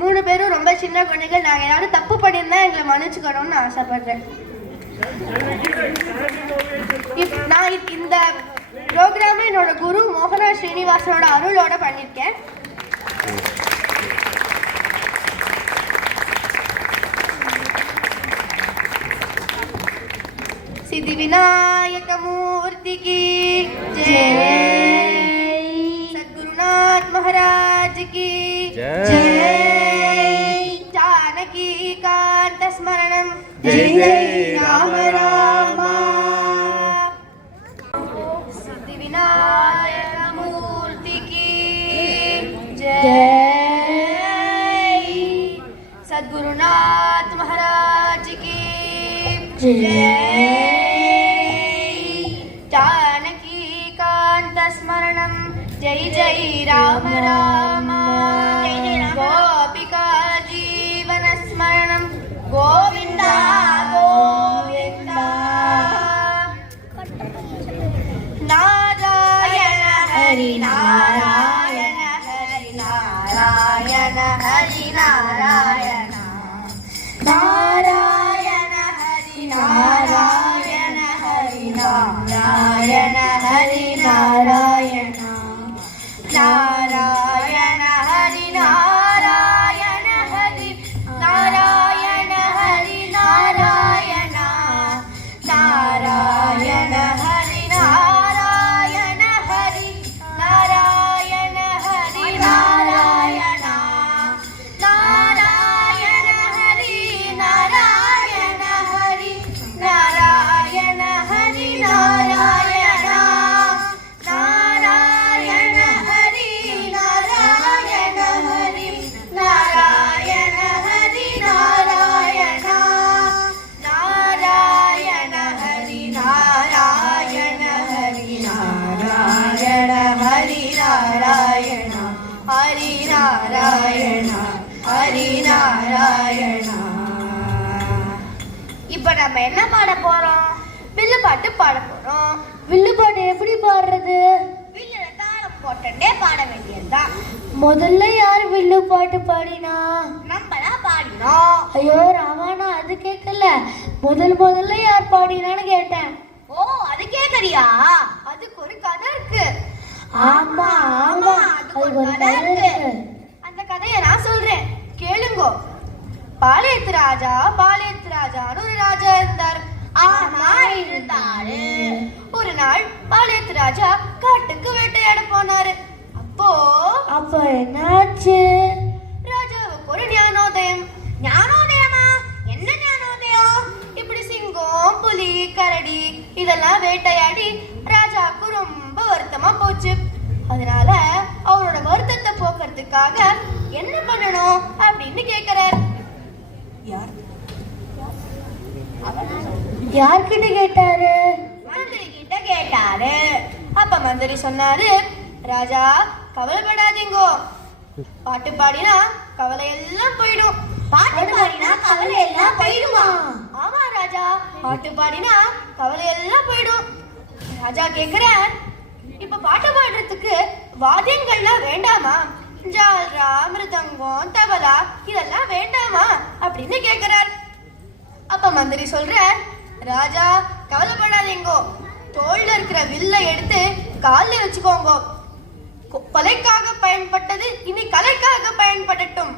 3 பேரும் ரொம்ப சின்ன குழந்தைகள். நாங்கள் யாரும் தப்பு பண்ணியிருந்தா எங்களை மன்னிச்சுக்கணும்னு நான் ஆசைப்படுறேன். நான் இந்த ப்ரோக்ராம் என்னோட குரு மோகனா ஸ்ரீனிவாசனோட அருளோட பண்ணியிருக்கேன். सिद्धि विनायक मूर्ति की जय, सद्गुरुनाथ महाराज की जय, जानकी कांत स्मरणम जय जय राम राम। सिद्धि विनायक मूर्ति की जय, सद्गुरुनाथ महाराज की जय, जानकी कांत स्मरणम जय जय राम राम। गोपिका जीवन स्मरणम गोविंदा गोविंदा। नारायण हरि नारायण हरि नारायण हरि नारायण नारायण हरि नारायण हरि नारायण हरि नारायण नारायण हरि नारायण हरि नारायण हरि नारायण नारायण हरि नारायण हरि नारायण हरि नारायण नारायण हरि नारायण हरि नारायण हरि नारायण नारायण हरि नारायण हरि नारायण हरि नारायण नारायण हरि नारायण हरि नारायण हरि नारायण हरि नारायण हरि नारायण। இப்போ நம்ம என்ன பாட போறோம்? வில்லு பாட்டு பாட போறோம். வில்லு பாட்டு எப்படி பாடுறது? வில்லுல தாளம் போட்டுட்டே பாட வேண்டியதுதான். முதல்ல யார் வில்லு பாட்டு பாடினா? நம்மளா பாடினோம். ஐயோ ராமா, நான் அது கேட்கல. முதல்ல யார் பாடினான்னு கேட்டேன். ஓ, அது கேக்குறியா? அதுக்கு ஒரு கதை இருக்கு. ஆமா ஆமா, அதுக்கு ஒரு கதை இருக்கு. அந்த கதையை நான் சொல்றேன், கேளுங்கோ. பாளையத்து ராஜான்னு ஒரு ராஜா இருந்தார். ஆமா இருந்தாரு. ஒரு நாள் பாளையத்து ராஜா காட்டுக்கு வேட்டையாட போனாரு. அப்போ என்னாச்சு? ராஜாவுக்கு ஒரு ஞானோதயம். ஞானோதயமா? என்ன ஞானோதயம்? இப்படி சிங்கம், புலி, கரடி இதெல்லாம் வேட்டையாடி ராஜாவுக்கு ரொம்ப வருத்தமா போச்சு. அதனால அவரோட வருத்தத்தை போக்குறதுக்காக என்ன பண்ணணும் அப்படின்னு கேக்குறாரு. யார்கிட்ட கேட்டாரு? மந்திரி கிட்ட கேட்டாரு. அப்ப மந்திரி சொன்னாரு, ராஜா கவலைப்படாதீங்கோ, பாட்டு பாடினா கவலை எல்லாம் போயிடும். பாட்டு பாடினா கவலை எல்லாம் போயிடுமா? ஆமா ராஜா, பாட்டு பாடினா கவலை எல்லாம் போயிடும். ராஜா கேக்குறார், இப்ப பாட்டு பாடுறதுக்கு வாத்தியங்கள்லாம் வேண்டாமா? ஜால்ரா, மிருதங்கம், தபலா இதெல்லாம் வேண்டாமா அப்படின்னு கேக்குறார். அப்ப மந்திரி சொல்றார், ராஜா கவலைப்படாதீங்கோ, தோல்ல இருக்கிற வில்ல எடுத்து கால்ல வச்சுக்கோங்க. கொலைக்காக பயன்பட்டது இனி கலைக்காக பயன்படட்டும்.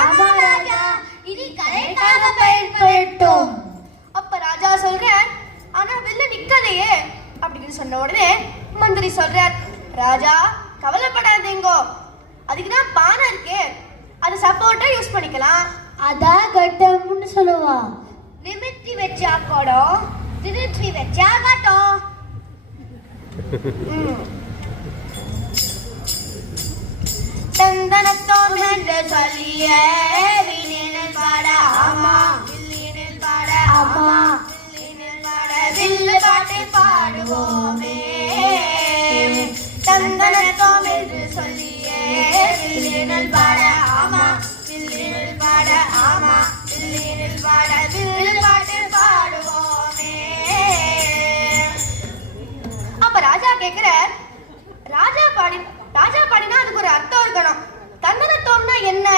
ஆமா ராஜா, இனி கலைக்காக பயன்படட்டும். அப்ப ராஜா சொல்றார், ஆனா வில்ல நிக்கலையே அப்படின்னு சொன்ன உடனே மந்திரி சொல்றார், ராஜா கவலைப்படாதீங்கோ, அதுக்குதான் பானை இருக்கே, அது சப்போர்ட்டா யூஸ் பண்ணிக்கலாம். அதான் கட்டம்னு சொல்லுவா. நிமித்தி வச்சா கோடம், திருச்சி வச்சா கட்டம். சந்தனத்தோம் என்று சொல்லியே வில்லினில் பாட ஆமா, வில்லினில் பாட ஆமா, வில்லினில் பாட வில்லு பாட்டு பாடுவோமே. சந்தனத்தோம் என்று சொல்லியே வில்லினில் பாட ஆமா, வில்லினில் பாட ஆமா, வில்லினில் பாட வில்லு பாட்டு பாடுவோமே. அப்ப ராஜா கேக்குற, ராஜா பாடினா அதுக்கு ஒரு அர்த்தம் இருக்கணும். தந்தனத்தோம்னா என்ன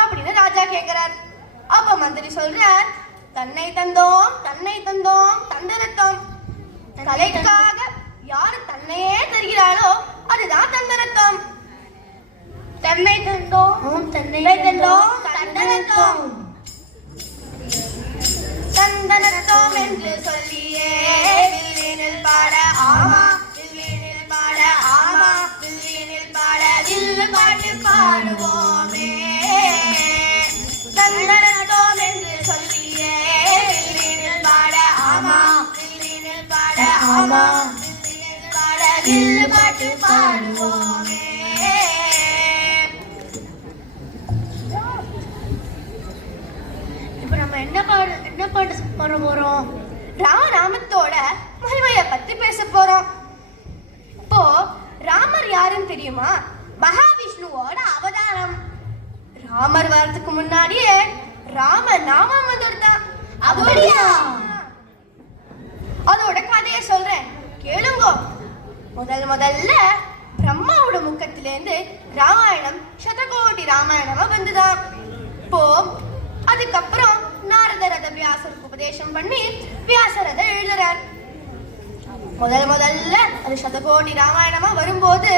அப்படி மந்திரி சொல்றார், தன்னை தந்தோம் தன்னை தந்தோம் தந்தனத்தம். கலைக்காக யாரு தன்னையே தருகிறாளோ அதுதான் தந்தனத்தம். தன்னை தந்தோம் தன்னை தந்தோம் தந்தனத்தோம். தந்தனத்தோம் என்று சொல்லியே வில்லினில் பாட ஆமா, வில்லினில் பாட ஆமா, வில்லினில் பாட வில்லு பாட்டு பாடுவோமே. தந்தனத்தோம் என்று சொல்லியே வில்லினில் பாட ஆமா, வில்லினில் பாட ஆமா, வில்லினில் பாட வில்லு பாட்டு பாடுவோமே. இப்ப நம்ம என்ன பாட்டு பாட போறோம்? ராமநாமத்தோட மகிமைய பத்தி பேச போறோம். இப்போ ராமர் யாருன்னு தெரியுமா? மகாவிஷ்ணுவோட அவதாரம். ராமர் வரதுக்கு முன்னாடியே ராம நாமம் வந்துடுதான். அப்படியா? அதோட கதைய சொல்றேன், கேளுங்க. முதல்ல பிரம்மாவோட முக்கத்திலேருந்து ராமாயணம் சதகோடி ராமாயணமா வந்துதான். இப்போ அதுக்கப்புறம் நாரதர் அதை வியாசருக்கு உபதேசம் பண்ணி வியாசர் அதை எழுதுறார். முதல்ல அது சதகோடி ராமாயணமா வரும்போது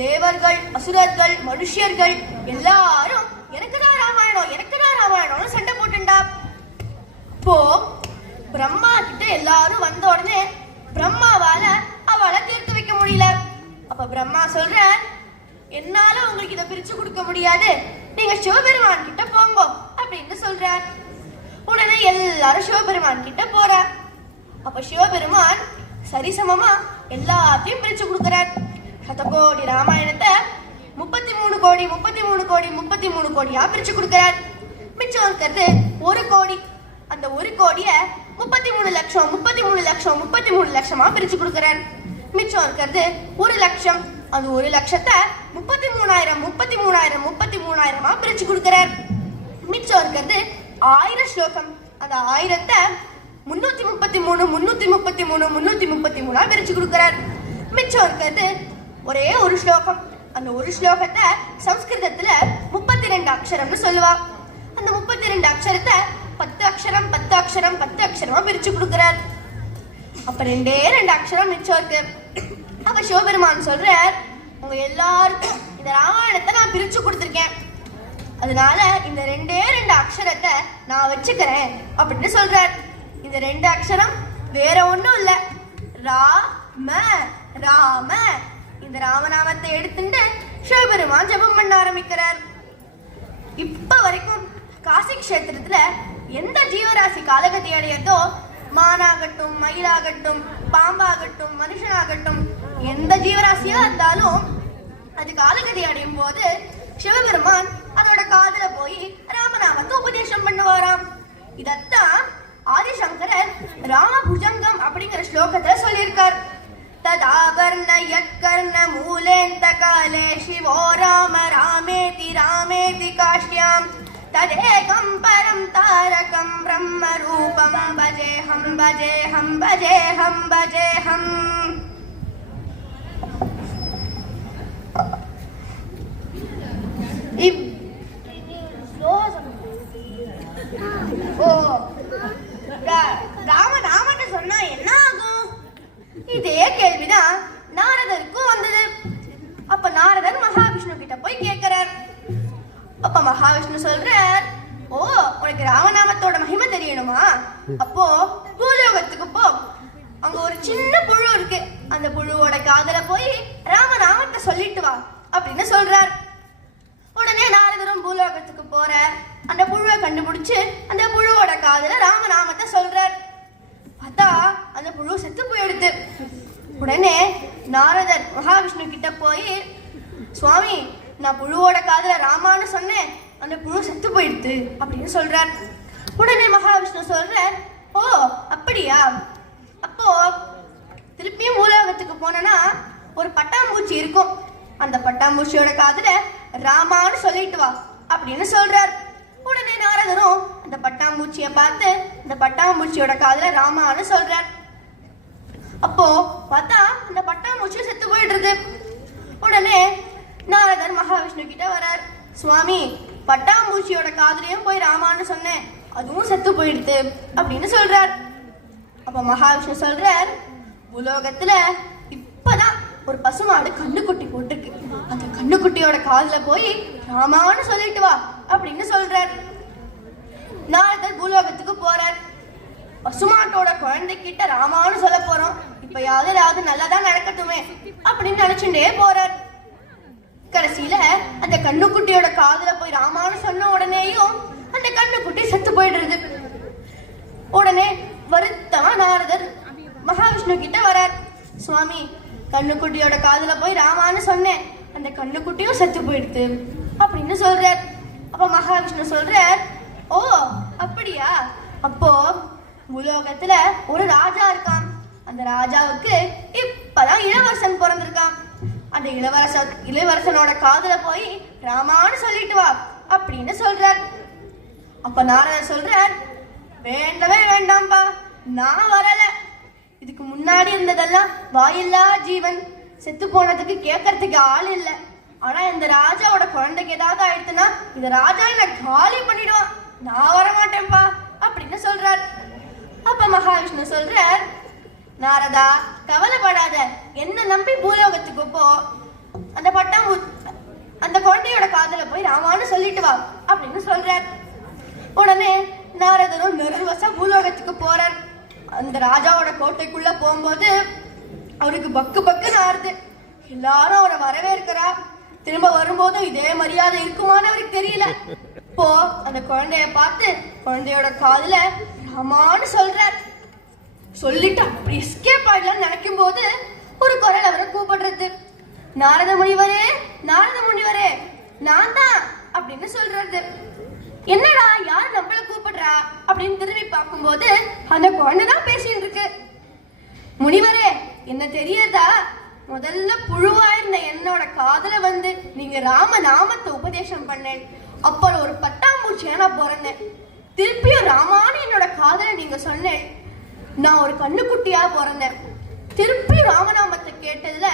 தேவர்கள், அசுரர்கள், மனுஷியர்கள் எல்லாரும் எனக்குதான் ராமாயணம்னு சண்டை போட்டுண்டா. இப்போ பிரம்மா கிட்ட எல்லாரும் வந்த உடனே பிரம்மாவால அவளை தீர்த்து வைக்க முடியல. அப்ப பிரம்மா சொல்ற, என்னால உங்களுக்கு இதை பிரிச்சு கொடுக்க முடியாது, நீங்க சிவபெருமான் கிட்ட போங்க அப்படின்னு சொல்றார். உடனே எல்லாரும் சிவபெருமான் கிட்ட போறார். அப்ப சிவபெருமான் சரிசமமா எல்லாத்தையும் பிரிச்சு கொடுக்கிறார். சதகோடி ராமாயணத்தை 33 கோடி 33 கோடி 33 கோடியா பிரிச்சு கொடுக்கிறார். மிச்சம் இருக்கிறது 1 கோடி. அந்த 1 கோடிய 33 லட்சம் 33 லட்சம் 33 லட்சமா பிரிச்சு கொடுக்கிறார். மிச்சம் இருக்கிறது 1 லட்சம். அந்த 1 லட்சத்தை 33,000 33,000 33,000 பிரிச்சு கொடுக்கிறார். மிச்சம் இருக்கிறது 1000 ஸ்லோகம். அந்த 1000த்தை 333 333 333 பிரிச்சு கொடுக்கிறார். மிச்சம் இருக்கிறது ஒரே ஒரு ஸ்லோகம். அந்த ஒரு ஸ்லோகத்தை சம்ஸ்கிருதத்துல 32 அக்ஷரம்னு சொல்லுவா. அந்த 32 அக்ஷரத்தை 10 அக்ஷரம் 10 அக்ஷரம் 10 அக்ஷரமா பிரிச்சு கொடுக்கிறார். அப்ப 2 அக்ஷரம் மிச்சம் இருக்கு. அப்ப சிவபெருமான் சொல்றார், உங்க எல்லாருக்கும் இந்த ராமாயணத்தை நான் பிரிச்சு கொடுத்துருக்கேன், அதனால இந்த 2 அக்ஷரத்தை நான் வச்சுக்கிறேன் அப்படின்னு சொல்றார். இந்த 2 அக்ஷரம் வேற ஒண்ணும் இல்ல, ராம ராம. இந்த ராமநாமத்தை எடுத்துட்டு சிவபெருமான் ஜெபம் பண்ண ஆரம்பிக்கிறார். இப்ப வரைக்கும் காசி கஷேத்திரத்துல எந்த ஜீவராசி காலகதி அடையதோ, மானாகட்டும் மயிலாகட்டும் பாம்பாகட்டும் மனுஷனாகட்டும் எந்த ஜீவராசியா இருந்தாலும் அது காலகதி அடையும் போது சிவபெருமான் அதோட காதுல போய் ராமநாமத்தை உபதேசம் பண்ணுவாராம். இதத்தான் ஆதிசங்கரர் ராமபுஜங்கம் அப்படிங்கிற ஸ்லோகத்துல சொல்லியிருக்கார். ததாவர்ண யத்கர்ண மூலேந்த காலே சிவோ ராம ராமேதி ராமேதி காஷ்யாம் ததேகம் பரம் தாரகம் பிரம்ம ரூபம் பஜேஹம் பஜேஹம் பஜேஹம் பஜேஹம். ராமநாமத்தை சொன்னா என்ன ஆகும்? இதே கேள்விதான் நாரதருக்கும் வந்தது. அப்ப நாரதர் மகாவிஷ்ணு கிட்ட போய் கேட்கிறார். அப்ப மகாவிஷ்ணு சொல்றார், ஓ உனக்கு ராமநாமத்தோட மகிமை தெரியணுமா? அப்போ பூலோகத்துக்கு போ, அங்க ஒரு சின்ன புழு இருக்கு, அந்த புழுவோட காதுல போய் ராமநாமத்தை சொல்லிட்டு வா அப்படின்னு சொல்றார். உடனே நாரதரும் பூலோகத்துக்கு போற, அந்த புழுவை கண்டுபிடிச்சு அந்த புழுவோட காதுல ராமநாமத்தை சொல்றார். பார்த்தா அந்த புழு செத்து போயிடுது. உடனே நாரதர் மகாவிஷ்ணு கிட்ட போய், சுவாமி நான் புழுவோட காதுல ராமான்னு சொன்னேன், அந்த புழு செத்து போயிடுது அப்படின்னு சொல்றார். உடனே மகாவிஷ்ணு சொல்றார், ஓ அப்படியா? அப்போ திருப்பியும் பூலோகத்துக்கு போனா ஒரு பட்டாம்பூச்சி இருக்கும், அந்த பட்டாம்பூச்சியோட காதுல ராமான்னு சொல்லிட்டு வா அப்படின்னு சொல்றார். உடனே நாரதரும் அந்த பட்டாம்பூச்சியை பார்த்து அந்த பட்டாம்பூச்சியோட காதுல ராமான்னு சொல்றார். அப்போ பார்த்தா அந்த பட்டாம்பூச்சி செத்து போயிடுறது. உடனே நாரதர் மகாவிஷ்ணு கிட்ட வரார், சுவாமி பட்டாம்பூச்சியோட காதுலயும் போய் ராமான்னு சொன்னேன், அதுவும் செத்து போயிடுது அப்படின்னு சொல்றார். அப்ப மகாவிஷ்ணு சொல்றார், உலோகத்துல இப்பதான் ஒரு பசுமாடு கண்ணுக்குட்டி போட்டிருக்கு, அந்த கண்ணுக்குட்டியோட காதுல போய் ராமான்னு சொல்லிட்டு வா அப்படின்னு சொல்றார். நாரதர் பூலோகத்துக்கு போறார். பசுமாட்டோட குழந்தைகிட்ட ராமான்னு சொல்ல போறோம், இப்ப யாவது நல்லதான் நடக்கட்டுமே அப்படின்னு நினைச்சுட்டே போறார். கடைசியில அந்த கண்ணுக்குட்டியோட காதுல போய் ராமான்னு சொன்ன உடனேயும் அந்த கண்ணுக்குட்டி செத்து போயிடுறது. உடனே வருத்தமா நாரதர் மகாவிஷ்ணு கிட்ட வரார். சுவாமி, கண்ணுக்குட்டியோட காதுல போய் ராமான்னு சொன்னேன், அந்த கண்ணுக்குட்டியும் செத்து போயிடுது அப்படின்னு சொல்றார். அப்ப மகாவிஷ்ணு சொல்றார், ஓ அப்படியா? அப்போ பூலோகத்துல ஒரு ராஜா இருக்கான், அந்த ராஜாவுக்கு இப்பதான் இளவரசன் பிறந்திருக்கான், அந்த இளவரசனோட காதுல போய் ராமான்னு சொல்லிட்டு வா அப்படின்னு சொல்றார். அப்ப நாரதர் சொல்றார், வேண்டவே வேண்டாம்பா, நான் வரல. இதுக்கு முன்னாடி இருந்ததெல்லாம் வாயில்லா ஜீவன், செத்து போனதுக்கு கேட்கறதுக்கு ஆள் இல்ல. ஆனா இந்த ராஜாவோட குழந்தைக்கு ஏதாவது ஆயிடுச்சுன்னா இந்த ராஜா என்ன காலி பண்ணிடுவான், நான் வர மாட்டேன்பா அப்படின்னு சொல்றார். அப்ப மகாவிஷ்ணு சொல்றார், நாரதா கவலைப்படாத, என்ன நம்பி பூலோகத்துக்கு போ, அந்த குழந்தையோட காதுல போய் ராமான்னு சொல்லிட்டு வா அப்படின்னு சொல்றார். உடனே நாரதரும் நர்வஸா பூலோகத்துக்கு போறார். அந்த ராஜாவோட கோட்டைக்குள்ள போகும்போது அவருக்கு பக்கு பக்குன்னு ஆறுது. எல்லாரும் அவரை வரவேற்கிறா. திரும்ப வரும்போதும் இதே மரியாதை இருக்குமான்னு அவருக்கு தெரியல. இப்போ அந்த குழந்தைய பார்த்து குழந்தையோட காதுல ராமான்னு சொல்றார். சொல்லிட்டு அப்படி எஸ்கேப் ஆயிடலாம்னு நினைக்கும் போது ஒரு குரல் அவரை கூப்பிடுறது. நாரத முனிவரே, நாரத முனிவரே, நான் தான் அப்படின்னு சொல்றது. என்னடா, யார் நம்மள கூப்பிடுறா அப்படின்னு திரும்பி பார்க்கும்போது அந்த குழந்தைதான் பேசிட்டு இருக்கு. முனிவரே, என்ன தெரியறதா? முதல்ல புழுவாயிருந்த என்னோட காதுல வந்து நீங்க ராம நாமத்தை உபதேசம் பண்ணேன். அப்புறம் ஒரு பட்டாம்பூச்சியா நான் பிறந்தேன். திருப்பியும் ராமான்னு என்னோட காதுல நீங்க சொன்னேன். நான் ஒரு கண்ணுக்குட்டியா பிறந்தேன். திருப்பியும் ராமநாமத்தை கேட்டதுல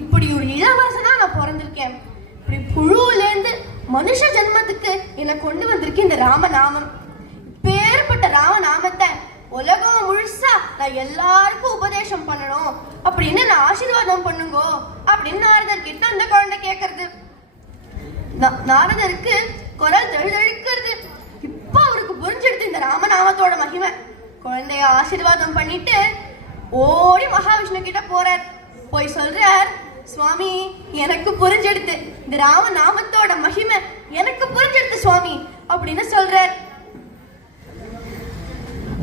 இப்படி ஒரு இளவரசனா நான் பிறந்திருக்கேன். இப்படி புழுவிலேருந்து மனுஷ ஜென்மத்துக்கு என்னை கொண்டு வந்திருக்கு இந்த ராமநாமம். பேர்பட்ட ராமநாமத்தை உலகம் முழுசா நான் எல்லாருக்கும் உபதேசம் பண்ணணும் அப்படின்னு நான் ஆசீர்வாதம் பண்ணுங்கோ அப்படின்னு நாரதர் கிட்ட அந்த குழந்தை கேட்கறது. நாரதருக்கு குரல் தழுதழுக்கிறது. இப்ப அவருக்கு புரிஞ்செடுத்து இந்த ராமநாமத்தோட மகிமை. குழந்தைய ஆசீர்வாதம் பண்ணிட்டு ஓடி மகாவிஷ்ணு கிட்ட போறார். போய் சொல்றார், சுவாமி எனக்கு புரிஞ்செடுத்து இந்த ராமநாமத்தோட மகிமை எனக்கு புரிஞ்செடுத்து சுவாமி அப்படின்னு சொல்றார்.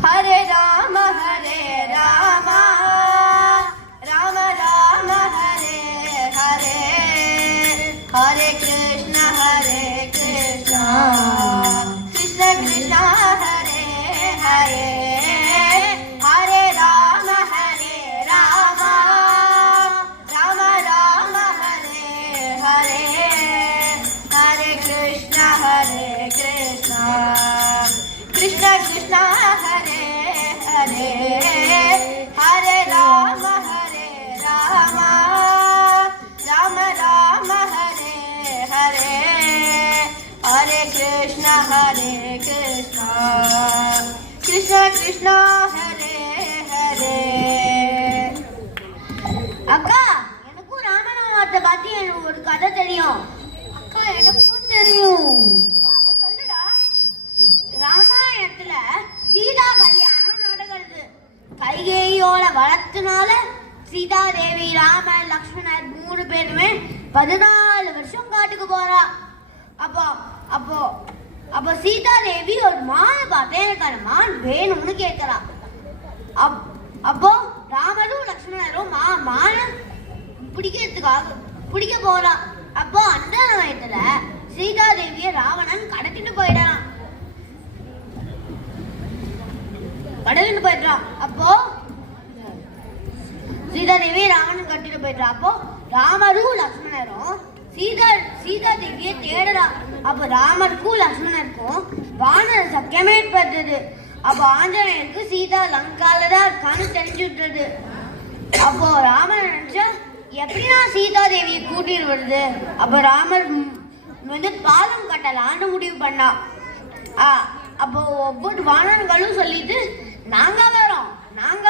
ஹரே ராம ராம ராம ராம ஹரே ஹரே, ஹரே கிருஷ்ண கிருஷ்ண கிருஷ்ண ஹரே ஹரே, ஹரே ராம ராம ராம ராம ஹரே ஹரே, ஹரே கிருஷ்ண கிருஷ்ண கிருஷ்ண கிருஷ்ண ஹரே ஹரே, ஹரே ராம ராம ராம ராம ஹரே ஹரே, ஹரே கிருஷ்ண கிருஷ்ண கிருஷ்ண கிருஷ்ண ஹரே ஹரே. அக்கா, எனக்கும் ராமநாமத்தை பத்தி எனக்கு ஒரு கதை தெரியும். அக்கா, எனக்கும் தெரியும். சொல்லுடா. ராமாயணத்துல சீதா கல்யாணம் நடக்கிறது. கைகேயோட வளர்த்துனால சீதா தேவி, ராமர், லக்ஷ்மணர் 3 பேருமே 14 வருஷம் காட்டுக்கு போறா. அப்போ அப்போ அப்போ சீதா தேவி ஒரு மானை பார்த்து எனக்கு அந்த மான் வேணும்னு கேட்கிறா. அப்போ ராமரும் லக்ஷ்மணரும் மானை பிடிக்க போறா. அப்போ அந்த சமயத்துல சீதா தேவிய ராவணன் கடத்திட்டு போயிடறான். அப்போ சீதா தேவி ராவணன் கட்டிட்டு போயிடுறான். அப்போ ராமரும் லக்ஷ்மணரும் சீதா தேவியை தேடுறான். அப்போ ராமருக்கும் லக்ஷ்மணருக்கும் வானர சக்கியமே ஏற்பட்டது. அப்போ ஆஞ்சநேயருக்கு சீதா லங்கால தான் இருக்கான்னு தெரிஞ்சு விட்டுறது. அப்போ ராமன் நினைச்சா எப்படி நான் சீதா தேவியை கூட்டிட்டு வருது? அப்போ ராமர் வந்து பாலம் கட்டலான்னு முடிவு பண்ணா. அப்போ ஒவ்வொரு வானர்களும் சொல்லிட்டு நாங்க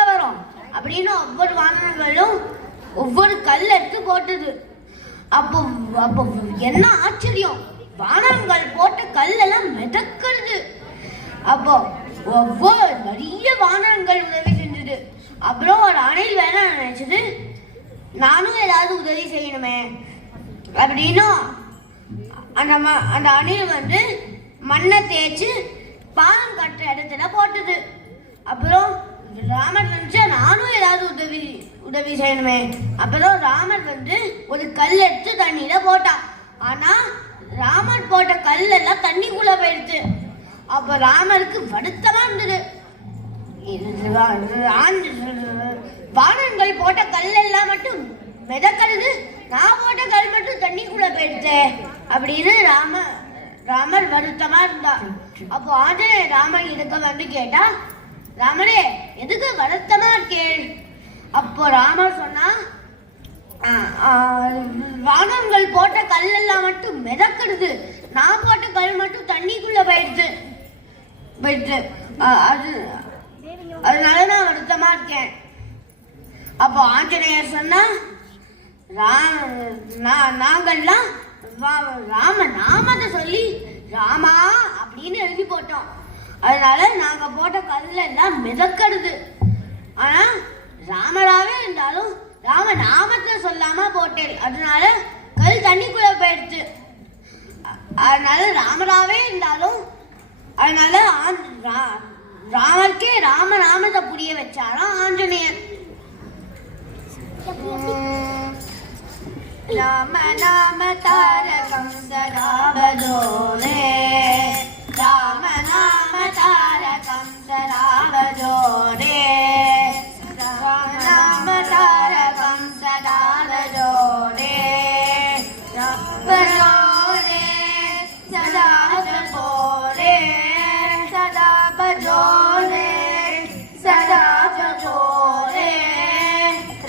வரோம் அப்படின்னு ஒவ்வொரு வானர்களும் ஒவ்வொரு கல் எடுத்து போட்டது. அப்போ அப்போ என்ன ஆச்சரியம், வானங்கள் போட்ட கல்லெல்லாம் மிதக்கிறது. அப்போ ஒவ்வொரு நிறைய வானங்கள் உதவி செஞ்சது. அப்புறம் ஒரு அணில் வேற நினைச்சது, நானும் ஏதாவது உதவி செய்யணுமே அப்படின்னு அந்த அணில் வந்து மண்ணை தேய்ச்சி பாலம் கட்டுற இடத்துல போட்டது. அப்புறம் ராமர் நினைச்சா நானும் ஏதாவது உதவி செய்யணுமே. அப்புறம் ராமர் வந்து ஒரு கல் எடுத்து தண்ணியில போட்டான். ஆனா ராமர் போட்ட கல் எல்லாம் தண்ணிக்குள்ள போயிடுச்சு. அப்ப ராமருக்கு வருத்தமா இருந்தது, வானங்கள் போட்ட கல் எல்லாம் மட்டும் மிதக்கிறது, நான் போட்ட கல் மட்டும் தண்ணிக்குள்ள போயிடுச்சே அப்படின்னு ராமர் வருத்தமா இருந்தார். அப்போ ஆஞ்சநேயர் ராமர் இதுக்கு வந்து கேட்டா, ராமரே எதுக்கு வருத்தமா இருக்கே? அப்போ ராமர் சொன்னா, வானங்கள் போட்ட கல் எல்லாம் மட்டும் மிதக்கிறது, நான் போட்ட கல் மட்டும் தண்ணிக்குள்ள போயிடுச்சு. அதனால நான் வருத்தமா இருக்கேன். அப்போ ஆஞ்சநேயர் சொன்னா, நாங்கள்லாம் ராம நாமத்தை சொல்லி ராமா அப்படின்னு எழுதி போட்டோம். அதனால நாங்க போட்ட கல்ல எல்லாம் மிதக்கிறது. ஆனா ராமராவே இருந்தாலும் ராம நாமத்தை சொல்லாம போட்டேன், அதனால கல் தண்ணிக்குள்ள போயிடுச்சு. அதனால ராமராவே இருந்தாலும் அதனால ராமருக்கே ராம நாமத்தை புரிய வச்சாராம் ஆஞ்சநேயர். ராம நாம தாரகம் சதா பஜோரே, ராம நாம தாரகம் சதா பஜோரே, ராம நாம தாரகம் சதா பஜோரே, பஜோரே சதா பஜோரே, சதா பஜோரே, சதா பஜோரே,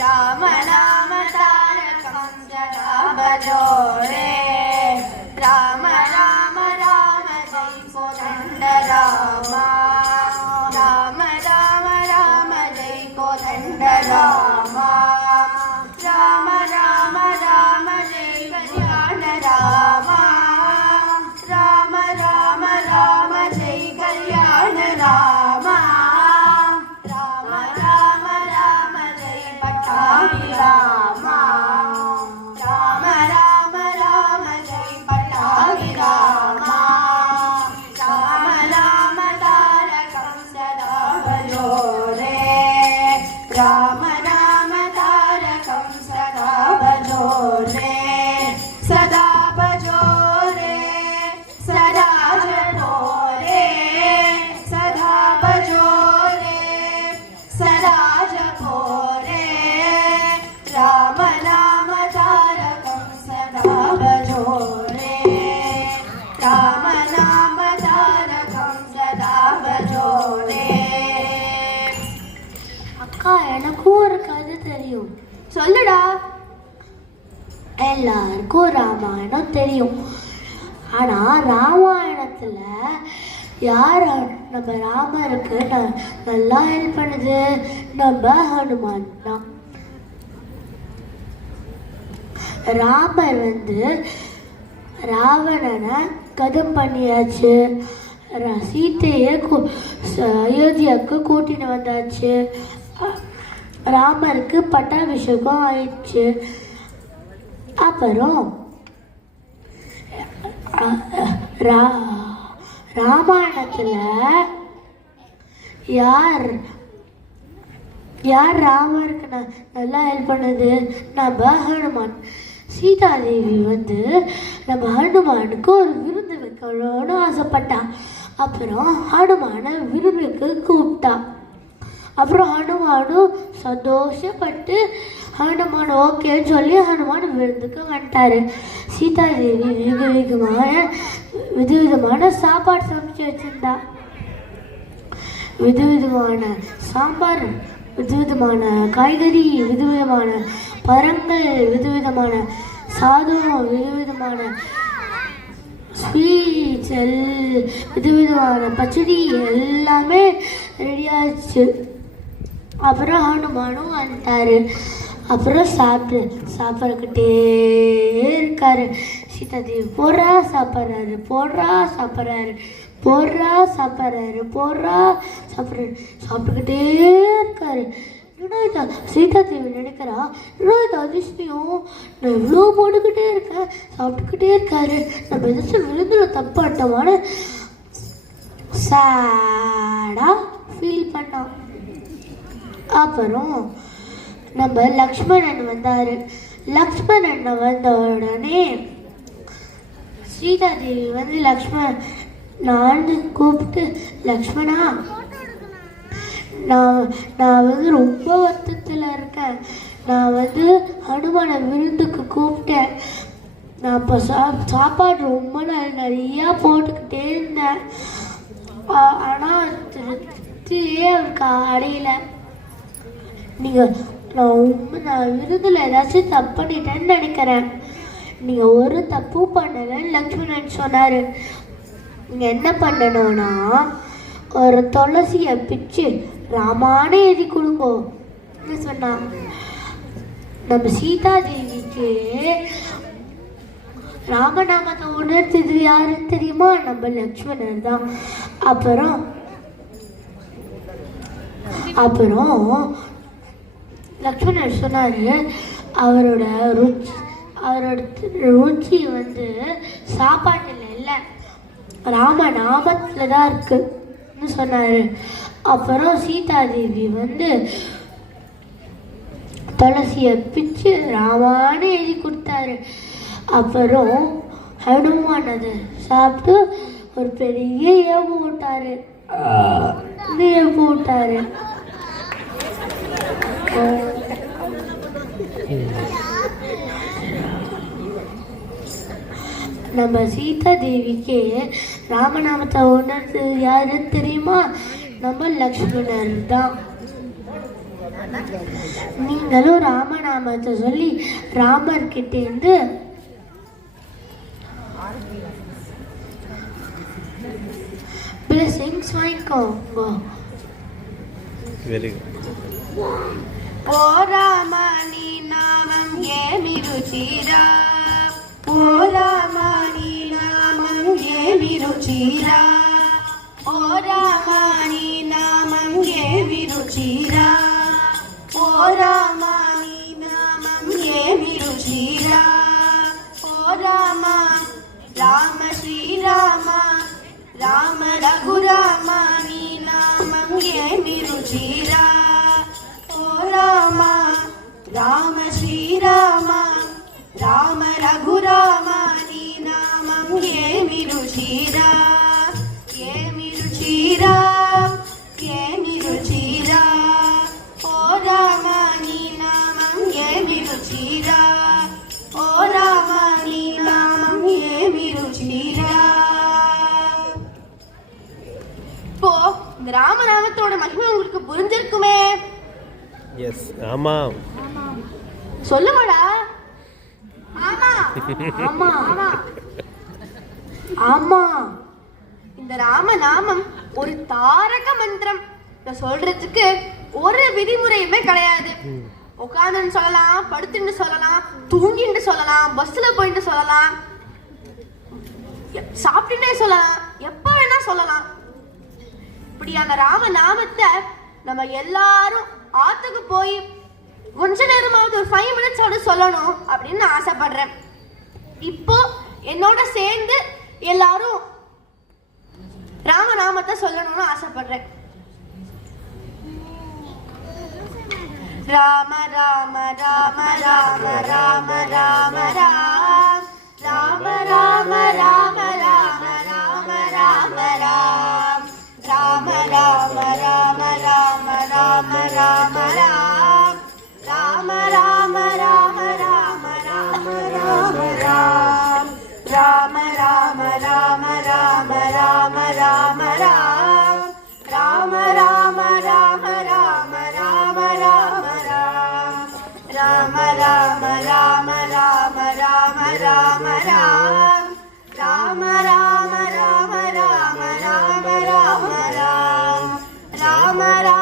ராம நாம தாரகம் சதா பஜோரே, ராம ராம ராம ஜெய் கோதண்ட ராமா, ராம ராம ராம ஜெய் கோதண்ட ராமா, ராம ராம ராம ஜெய் கல்யாண ராமா, ராம ராம ராம ஜெய் கல்யாண ராமா, ராம ராம ராம ஜெய் பட்டாபி ராமா, ராம ராம ராம ஜெய் பட்டாபி ராமா, ராம ராம தாரகம் சதா பஜோரே, ராம ராம தாரகம் சதா பஜோரே, சதா பஜோரே, சதா ஜபோரே, சதா பஜோரே, சதா ஜபோரே, ராம நாம தாரகம் சதா பஜோரே, ராம நாம தாரகம் சதா பஜோரே. அக்கா, எனக்கும் ஒரு கதை தெரியும். சொல்லுடா. எல்லாருக்கும் ராமாயணம் தெரியும். ஆனா ராமாயணத்துல யார் நம்ம ராமருக்கு நல்லா ஹெல்ப் பண்ணுது? நம்ம ஹனுமான் தான். ராமர் வந்து ராவணனை கதம் பண்ணியாச்சு, சீத்தையை அயோத்தியாவுக்கு கூட்டின்னு வந்தாச்சு, ராமருக்கு பட்டாபிஷேகம் ஆயிடுச்சு. அப்புறம் ராமாயணத்துல யார் ராமருக்கு நல்லா ஹெல்ப் பண்ணது? நம்ம ஹனுமான். சீதாதேவி வந்து நம்ம ஹனுமானுக்கு ஒரு விருந்து வைக்கணும்னு ஆசைப்பட்டா. அப்புறம் ஹனுமானை விருந்துக்கு கூப்பிட்டா. அப்புறம் ஹனுமானும் சந்தோஷப்பட்டு ஹனுமான் ஓகேன்னு சொல்லி ஹனுமான் விருந்துக்கு வந்துட்டாரு. சீதாதேவி விதவிதமான சாப்பாடு சமைச்சு வச்சிருந்தா. விதவிதமான சாம்பார், விதவிதமான காய்கறி, விதவிதமான பழங்கள், விதவிதமான சாதம், விதவிதமான ஸ்வீட்ஸ் விதவிதமான பச்சடி எல்லாமே ரெடி ஆயிடுச்சு. அப்புறம் ஹனுமானும் வந்துட்டாரு. அப்புறம் சாப்பிட்டுக்கிட்டே இருக்காரு. சீதாதேவி போடுறா சாப்பிட்றாரு, சாப்பிட்டுக்கிட்டே இருக்காரு. சீதாதேவி நினைக்கிறா, என்னடா அதிசயம், நான் இவ்வளோ போட்டுக்கிட்டே இருக்கேன், சாப்பிட்டுக்கிட்டே இருக்காரு, நம்ம எதாச்சும் விருந்தில் தப்பாட்டமான சேடா ஃபீல் பண்ணோம். அப்புறம் நம்ம லக்ஷ்மணன் வந்தார். லக்ஷ்மணன் வந்த உடனே சீதாதேவி நான் கூப்பிட்டு, லக்ஷ்மணா, நான் ரொம்ப வருத்தத்தில் இருக்கேன். நான் ஹனுமான விருந்துக்கு கூப்பிட்டேன். நான் இப்போ சாப்பாடு ரொம்ப நிறையா போட்டுக்கிட்டே இருந்தேன். ஆனால் திருப்தியே அவருக்கு அடையலை. நான் விருதில் ஏதாச்சும் தப்பு பண்ணிட்டேன்னு நினைக்கிறேன். நீங்கள் ஒரு தப்பும் பண்ணலைன்னு லக்ஷ்மணன் சொன்னார். நீங்கள் என்ன பண்ணணும்னா, ஒரு துளசியை பிச்சு ராமானு எழுதி கொடுங்கோன்னு சொன்னான். நம்ம சீதாதேவிக்கு ராமநாமத்தை உணர்த்தது யாருன்னு தெரியுமா? நம்ம லக்ஷ்மணர் தான். அப்புறம் லக்ஷ்மணர் சொன்னார், அவரோட ருச்சி சாப்பாட்டில் இல்லை, ராமநாமத்தில் தான் இருக்குன்னு சொன்னார். அப்புறம் சீதாதேவி துளசியை பிச்சு ராமான்னு எழுதி கொடுத்தாரு. அப்புறம் ஹனுமான் அதை சாப்பிட்டு ஒரு பெரிய ஏவு விட்டாரு. நம்ம சீதா தேவிக்கு ராமநாமத்தை உணர்ந்து யாருன்னு தெரியுமா? நம்ம லக்ஷ்மணர் தான். நீங்களும் ராமநாமத்தை சொல்லி ராமர்கிட்டேருந்து blessings வாங்கிக்கோங்க. Very good. ఓ రామ నీ నామం ఏమి రుచిరా, ఓ రామ నీ నామం ఏమి రుచిరా, ఓ రామ నీ నామం ఏమి రుచిరా, ఓ రామ నీ నామం ఏమి రుచిరా, ఓ రామ రామ శ్రీరామ రామ రఘురామ నీ నామం ఏమి రుచిరా, రామ రామ శ్రీరామ రామ రఘురామ నీ నామం ఏమి రుచిరా, ఏమి రుచిరా, ఏమి రుచిరా, ఓ రామ నీ నామం ఏమి రుచిరా, ఓ రామ నీ నామం ఏమి రుచిరా. இப்போ இந்த ராமநாமத்தோட மகிமை உங்களுக்கு புரிஞ்சிருக்குமே? எஸ், ஆமா. சொல்லுமாடா. ஆமா ஆமா ஆமா. இந்த ராமநாமம் ஒரு தாரக மந்திரம். இத சொல்றதுக்கு ஒரு விதிமுறையுமே கிடையாது. உட்கார்ந்து சொல்லலாம், படுத்துட்டு சொல்லலாம், தூங்கிட்டு சொல்லலாம், பஸ்ல போயிட்டு சொல்லலாம், சாப்பிட்டுட்டே சொல்லலாம், எப்ப வேணா சொல்லலாம். இப்படி அந்த ராமநாமத்தை நம்ம எல்லாரும் ஆத்துக்கு போய் கொஞ்ச நேரமாவது ஒரு 5 minutes சொல்லணும் அப்படின்னு நான் ஆசைப்படுறேன். இப்போ என்னோட சேர்ந்து எல்லாரும் ராமநாமத்தை சொல்லணும்னு ஆசைப்படுறேன். ராம ராம ராம ராம ராம ராம ராம் ராம ராம ராம ராம ராம ராம ராம் ராம ராம ராம ராம ராம ராம ராம் ராம ராம ராம ராம ராம ராம ராம் ராம ராம ராம ராம ராம ராம ராம் ராம ராம ராம ராம ராம ராம ராம் ராம ராம ராம ராம ராம ராம ராம் ராம ராமா